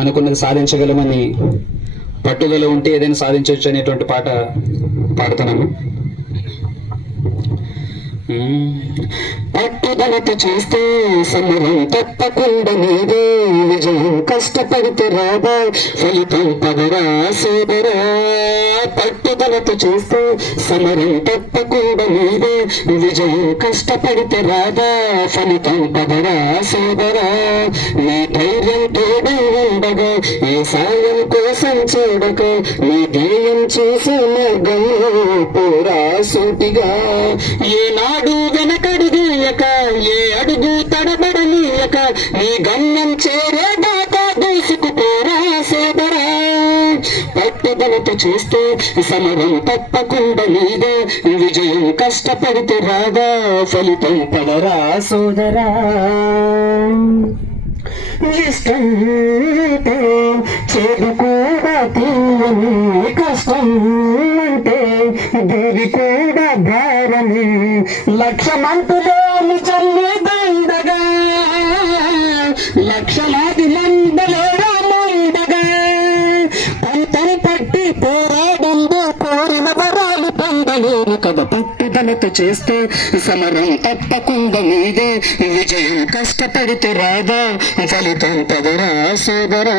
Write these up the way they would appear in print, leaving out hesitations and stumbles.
అనుకున్నది సాధించగలమని పట్టుదల ఉంటే ఏదైనా సాధించవచ్చు అనేటువంటి పాట పాడుతున్నాను. పట్టుదలతో చేస్తే సమరం తప్పకుండా నీదే విజయం, కష్టపడితే రాదా ఫలితం పదరా సోదరా. పట్టుదలతో చేస్తే సమరం తప్పకుండా నీదే విజయం, కష్టపడితే రాదా ఫలితం పదరా సోదరా. నీ ధైర్యం తోడు ఉండగా ఏ సాయం కోసం చూడక నీ ధ్యేయం చేసే మార్గంలో పోరా సూటిగా. ఏనాడు వెనకడుగేయక ఏ అడుగు తడబడనీయక నీ గమ్యం చేరేదాకా దూసుకుపోరా సోదరా. పట్టుదలతో చేస్తే సమరం తప్పకుండా నీదే విజయం, కష్టపడితే రాదా ఫలితం పడరా సోదరా. ఇష్టం అంటే చేదు కూడా తీయని, కష్టం అంటే దేవి కూడా భారని, లక్షమంతులోని చల్లి దండగా లక్షలాది మందలో రాముండగా పంతం పట్టి పోరాడంలో కోరిన వరాలు పొందలేరు కదా. పట్టుదలతో చేస్తే సమరం తప్పకుండా నీదే విజయం, కష్టపడితే రాదా ఫలితం పదరా సోదరా.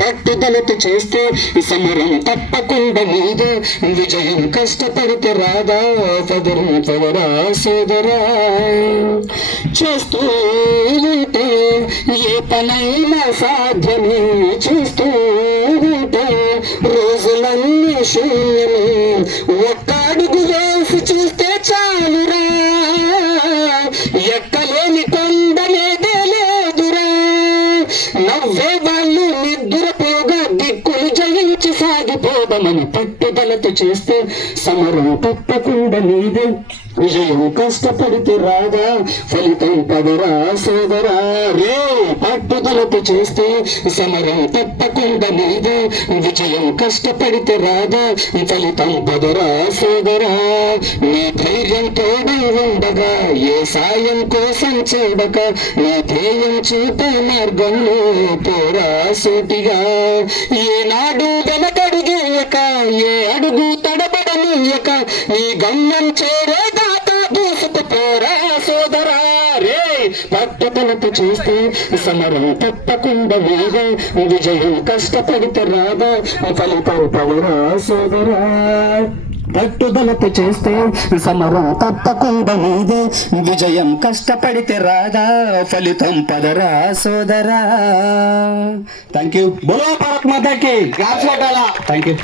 పట్టుదలతో చేస్తే సమరం తప్పకుండా నీదే విజయం, కష్టపడితే రాదా ఫలితం పదరా సోదరా. చేస్తూ ఉంటే ఏ పనైనా సాధ్యమే, చూస్తూ ఉంటే రోజులన్నీ శూన్యమే. ఒక్క అడుగు వేసి చూస్తే చాలురా, ఎక్కలేని కొండలేదే లేదురా. నవ్వే వాళ్ళు నిద్రపోగా దిక్కులు జయించి సాగిపోదామని పట్టుదలతో చేస్తే సమరం తప్పకుండా నీదే విజయం, కష్టపడితే రాదా ఫలితం పదరా సోదరా. రే పట్టుదలతో చేస్తే సమరం తప్పకుండా నీదే విజయం, కష్టపడితే రాదా ఫలితం పదరా సోదరా. నీ ధైర్యం తోడు ఉండగా ఏ సాయం కోసం చూడక నీ ధ్యేయం చూపే మార్గంలో పోరా సూటిగా. ఏనాడు వెనకడుగేయక ఏ అడుగు తడబడనీయక నీ గమ్యం చేరేదాకా దూసుకుపోరా సోదరా. రే పట్టుదలతో చేస్తే సమరం తప్పకుండా నీదే విజయం, కష్టపడితే రాదా ఫలితం పడరా సోదరా. పట్టుదలతో చేస్తే సమరం తప్పకుండా నీదే విజయం, కష్టపడితే రాదా ఫలితం పదరా సోదరా. Thank you. బోలో భారత్ మాతాకి. Thank you.